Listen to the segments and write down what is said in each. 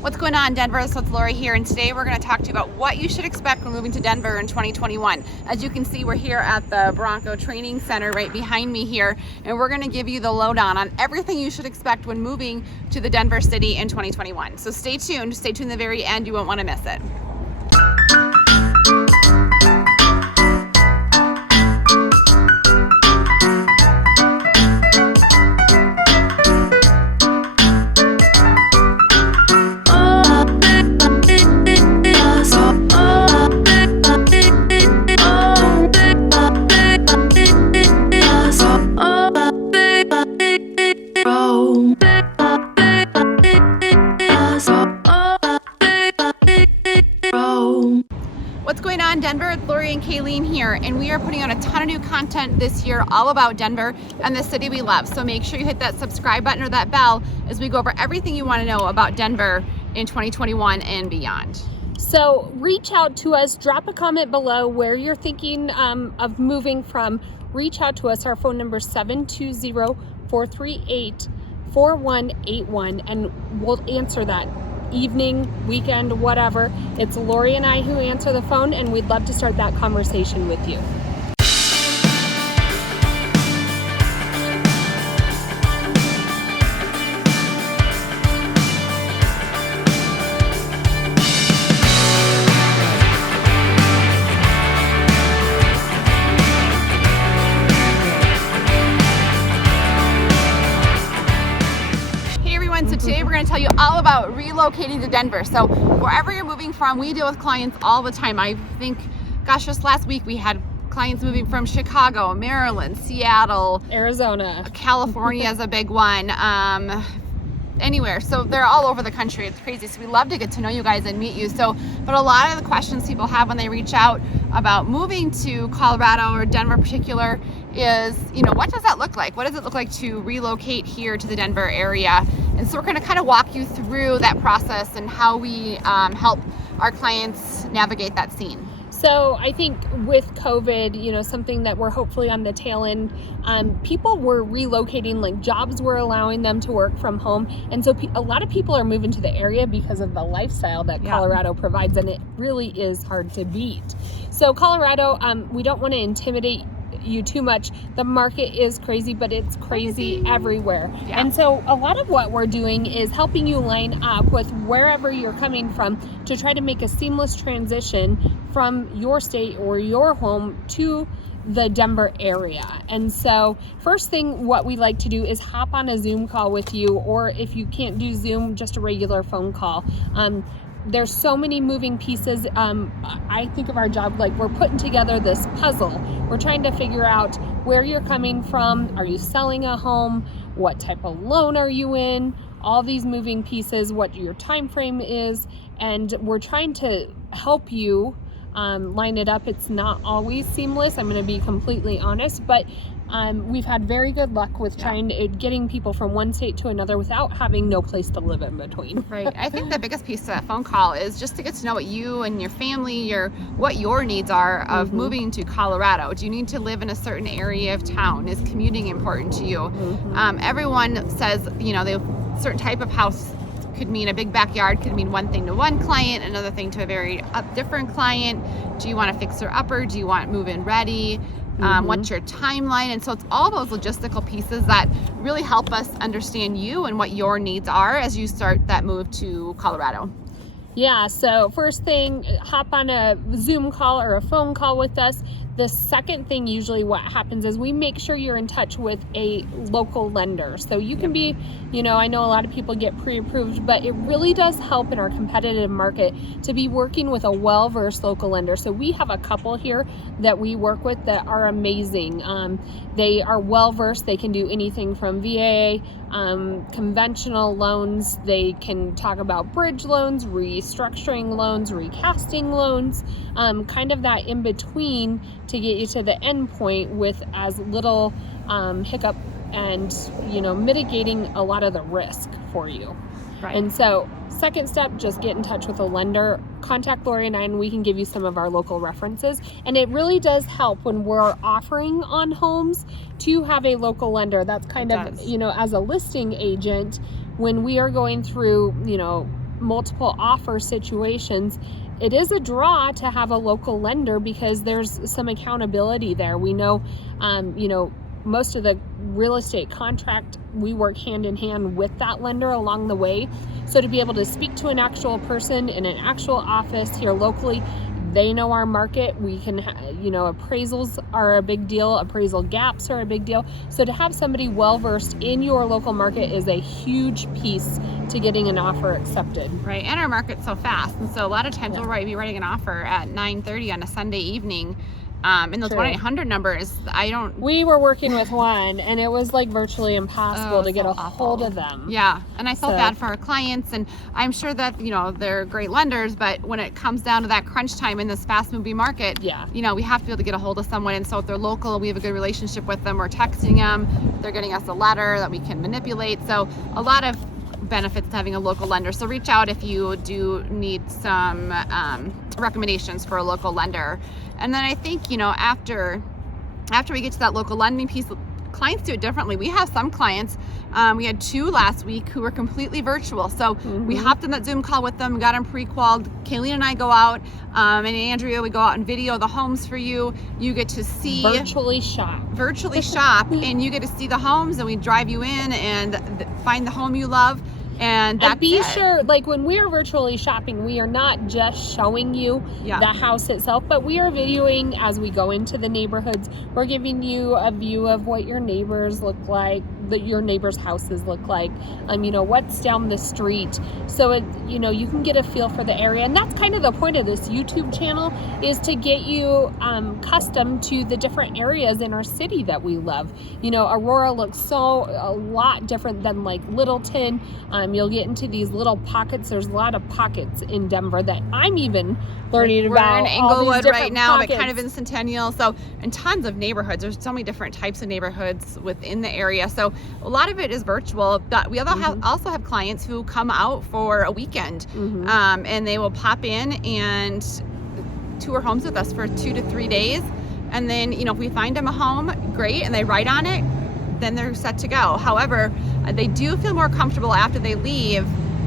What's going on, Denver? So it's Laurie here, and today we're going to talk to you about what you should expect when moving to Denver in 2021. As you can see, we're here at the Bronco Training Center right behind me here, and we're going to give you the lowdown on everything you should expect when moving to the Denver city in 2021. So stay tuned to the very end. You won't want to miss it. What's going on, Denver? It's Laurie and Kalene here, and we are putting on a ton of new content this year all about Denver and the city we love. So make sure you hit that subscribe button or that bell as we go over everything you want to know about Denver in 2021 and beyond. So reach out to us, drop a comment below where you're thinking of moving from. Reach out to us. Our phone number is 720-438-4181, and we'll answer that. Evening, weekend, whatever. It's Laurie and I who answer the phone, and we'd love to start that conversation with you. So today we're going to tell you all about relocating to Denver. So wherever you're moving from, we deal with clients all the time. I think, gosh, just last week we had clients moving from Chicago, Maryland, Seattle, Arizona, California is a big one, anywhere. So they're all over the country. It's crazy. So we love to get to know you guys and meet you. But a lot of the questions people have when they reach out about moving to Colorado or Denver in particular is, what does that look like? What does it look like to relocate here to the Denver area? And so we're going to kind of walk you through that process and how we help our clients navigate that scene. So I think with COVID, something that we're hopefully on the tail end, people were relocating, like jobs were allowing them to work from home. And so a lot of people are moving to the area because of the lifestyle that Colorado provides, and it really is hard to beat. So Colorado, we don't want to intimidate you too much. The market is crazy, but it's crazy everywhere. Yeah. And so a lot of what we're doing is helping you line up with wherever you're coming from to try to make a seamless transition from your state or your home to the Denver area. And so first thing what we like to do is hop on a Zoom call with you, or if you can't do Zoom, just a regular phone call. There's so many moving pieces. I think of our job like we're putting together this puzzle. We're trying to figure out where you're coming from. Are you selling a home? What type of loan are you in? All these moving pieces, what your time frame is, and we're trying to help you line it up. It's not always seamless, I'm going to be completely honest, but we've had very good luck with getting people from one state to another without having no place to live in between. Right. I think the biggest piece of that phone call is just to get to know what you and your family, what your needs are of moving to Colorado. Do you need to live in a certain area of town? Is commuting important to you? Everyone says, the certain type of house could mean a big backyard, could mean one thing to one client, another thing to a very different client. Do you want a fixer-upper? Do you want move-in ready? What's your timeline? And so it's all those logistical pieces that really help us understand you and what your needs are as you start that move to Colorado. Yeah, so first thing, hop on a Zoom call or a phone call with us. The second thing, usually what happens is we make sure you're in touch with a local lender. So you can be, I know a lot of people get pre-approved, but it really does help in our competitive market to be working with a well-versed local lender. So we have a couple here that we work with that are amazing. They are well-versed. They can do anything from VA, conventional loans. They can talk about bridge loans, restructuring loans, recasting loans, kind of that in between to get you to the end point with as little hiccup and mitigating a lot of the risk for you. Right. And so second step, just get in touch with a lender, contact Laurie and I, and we can give you some of our local references. And it really does help when we're offering on homes to have a local lender. That's kind of, as a listing agent, when we are going through, multiple offer situations, it is a draw to have a local lender because there's some accountability there. We know, most of the real estate contract, we work hand in hand with that lender along the way. So to be able to speak to an actual person in an actual office here locally, they know our market. We can, appraisals are a big deal. Appraisal gaps are a big deal. So to have somebody well-versed in your local market is a huge piece to getting an offer accepted. Right, and our market's so fast. And so a lot of times we'll be writing an offer at 9:30 on a Sunday evening. And those 1-800 numbers, we were working with one, and it was like virtually impossible to get a hold of them. Yeah, and I felt bad for our clients, and I'm sure that, they're great lenders, but when it comes down to that crunch time in this fast moving market, we have to be able to get a hold of someone. And so if they're local, we have a good relationship with them, we're texting them, they're getting us a letter that we can manipulate. So a lot of benefits to having a local lender. So reach out if you do need some recommendations for a local lender. And then I think, after we get to that local lending piece, clients do it differently. We have some clients, we had 2 last week who were completely virtual. So we hopped on that Zoom call with them, got them pre-qualified. Kalene and I go out, and Andrea, we go out and video the homes for you. You get to see virtually shop, and you get to see the homes, and we drive you in and find the home you love. And be sure, like when we are virtually shopping, we are not just showing you the house itself, but we are videoing as we go into the neighborhoods. We're giving you a view of what your neighbors look like, your neighbors' houses look like, what's down the street. So you can get a feel for the area. And that's kind of the point of this YouTube channel, is to get you accustomed to the different areas in our city that we love. Aurora looks a lot different than like Littleton. You'll get into these little pockets. There's a lot of pockets in Denver that I'm even learning about. We're in Englewood right now, pockets. but kind of in Centennial. So, and tons of neighborhoods. There's so many different types of neighborhoods within the area. So a lot of it is virtual. But we also have clients who come out for a weekend, and they will pop in and tour homes with us for 2 to 3 days. And then, if we find them a home, great, and they write on it, then they're set to go. However, they do feel more comfortable after they leave,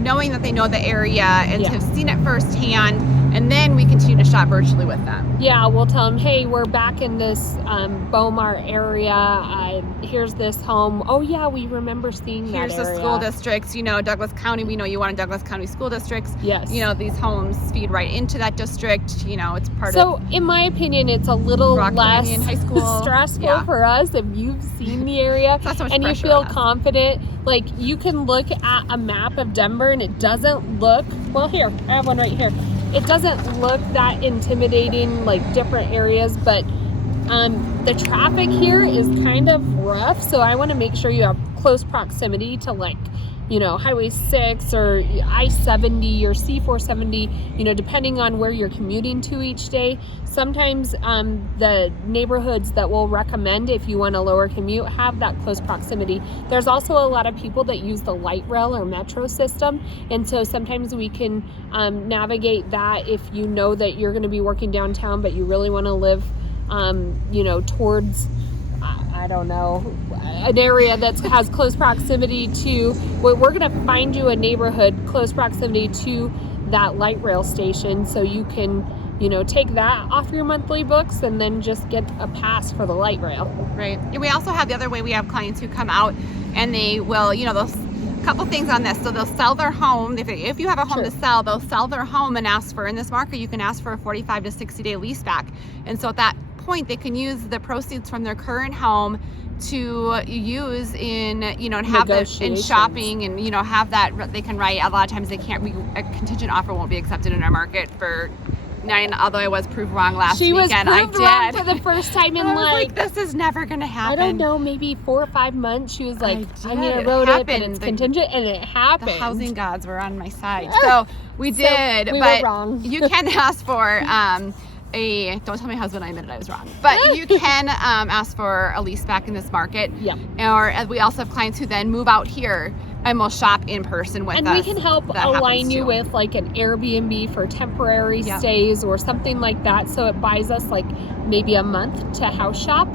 knowing that they know the area and have seen it firsthand, and then we continue to shop virtually with them. Yeah, we'll tell them, hey, we're back in this Beaumont area. Here's this home. Oh yeah, we remember seeing that Here's the school districts. Douglas County, we know you want a Douglas County school districts. Yes. These homes feed right into that district. It's part of. So in my opinion, it's a little Rock less Canyon High School. stressful for us if you've seen the area so and you feel confident. Like you can look at a map of Denver and it doesn't look, well here, I have one right here. It doesn't look that intimidating, like different areas, but the traffic here is kind of rough. So I want to make sure you have close proximity to Highway 6 or I-70 or C-470, depending on where you're commuting to each day. Sometimes the neighborhoods that we'll recommend if you want a lower commute have that close proximity. There's also a lot of people that use the light rail or metro system, and so sometimes we can navigate that if you know that you're going to be working downtown but you really want to live towards I don't know, an area that has close proximity to, we're going to find you a neighborhood close proximity to that light rail station, so you can take that off your monthly books and then just get a pass for the light rail. Right. And we also have the other way. We have clients who come out and they will, they'll couple things on this. So they'll sell their home. If you have a home to sell, they'll sell their home and ask for, in this market, you can ask for a 45 to 60 day lease back. And so at that point, they can use the proceeds from their current home to use in, and have that in shopping and, have that, they can write, a lot of times they can't, a contingent offer won't be accepted in our market for 9, although I was proved wrong last weekend. I did. Wrong for the first time in like this is never going to happen. I don't know, maybe 4 or 5 months. She was like, I wrote it, but it's contingent, and it happened. The housing gods were on my side. So we did, we but were wrong. You can ask for don't tell my husband I admitted I was wrong, but you can ask for a lease back in this market. Yeah. Or we also have clients who then move out here and will shop in person with us. And we can help align you with like an Airbnb for temporary stays or something like that. So it buys us like maybe a month to house shop.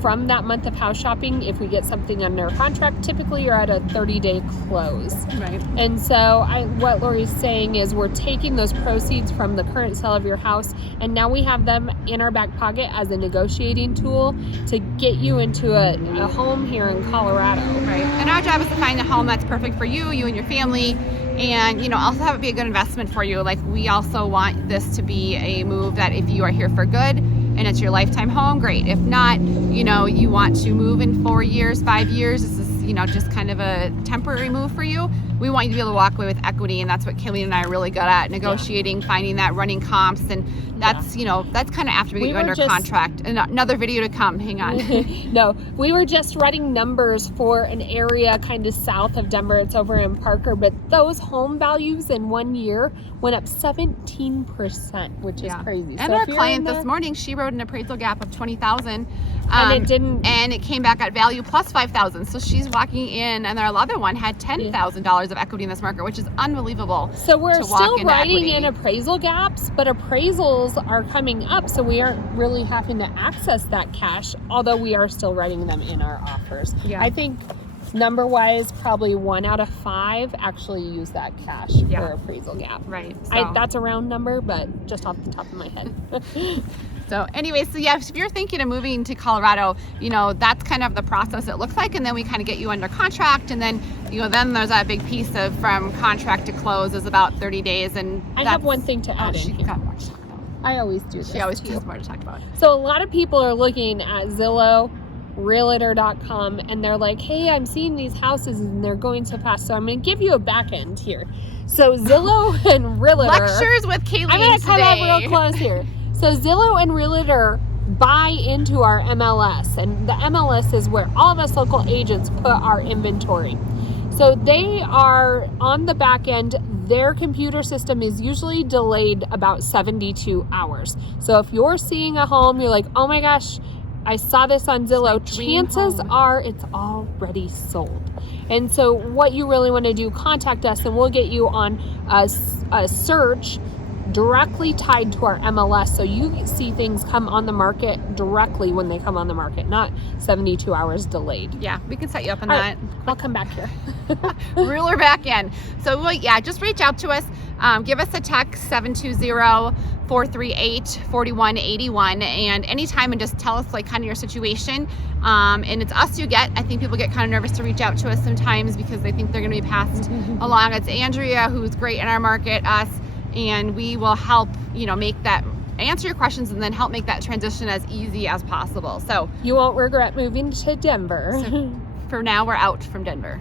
from that month of house shopping. If we get something under contract, typically you're at a 30-day close. Right. And so what Laurie's saying is we're taking those proceeds from the current sale of your house, and now we have them in our back pocket as a negotiating tool to get you into a home here in Colorado. Right. And our job is to find a home that's perfect for you and your family, and also have it be a good investment for you. Like, we also want this to be a move that if you are here for good and it's your lifetime home, great. If not, you want to move in 4 years, 5 years, this is just kind of a temporary move for you. We want you to be able to walk away with equity, and that's what Kalene and I are really good at, negotiating, finding that, running comps, and that's that's kind of after we get you under contract. And another video to come. Hang on. No, we were just running numbers for an area kind of south of Denver. It's over in Parker, but those home values in 1 year went up 17%, which is crazy. And so our client this morning, she wrote an appraisal gap of $20,000. And it came back at value plus $5,000. So she's walking in, and our other one had $10,000 of equity in this market, which is unbelievable. So we're still writing in appraisal gaps, but appraisals are coming up, so we aren't really having to access that cash, although we are still writing them in our offers. Yeah. I think number-wise, probably 1 out of 5 actually use that cash for appraisal gap. Right. That's a round number, but just off the top of my head. So anyway, if you're thinking of moving to Colorado, that's kind of the process it looks like, and then we kind of get you under contract, and then then there's that big piece of from contract to close is about 30 days. And I have one thing to add in here. Got more to talk about. I always do this. She always has more to talk about. So a lot of people are looking at Zillow, Realtor.com, and they're like, hey, I'm seeing these houses and they're going so fast, so I'm going to give you a back end here. So Zillow and Realtor. Lectures with Kalene. I'm going to come up real close here. So Zillow and Realtor buy into our MLS, and the MLS is where all of us local agents put our inventory. So they are on the back end. Their computer system is usually delayed about 72 hours. So if you're seeing a home, you're like, oh my gosh, I saw this on Zillow, chances are it's already sold. And so what you really want to do, contact us, and we'll get you on a search directly tied to our MLS, so you see things come on the market directly when they come on the market, not 72 hours delayed. Yeah, we can set you up on All that. right, I'll come back here. Ruler back in. So just reach out to us. Give us a text 720-438-4181, and anytime, and just tell us kind of your situation. And it's us you get. I think people get kind of nervous to reach out to us sometimes because they think they're going to be passed along. It's Andrea, who's great in our market, us, and we will help answer your questions and then help make that transition as easy as possible. So you won't regret moving to Denver. So for now, we're out from Denver.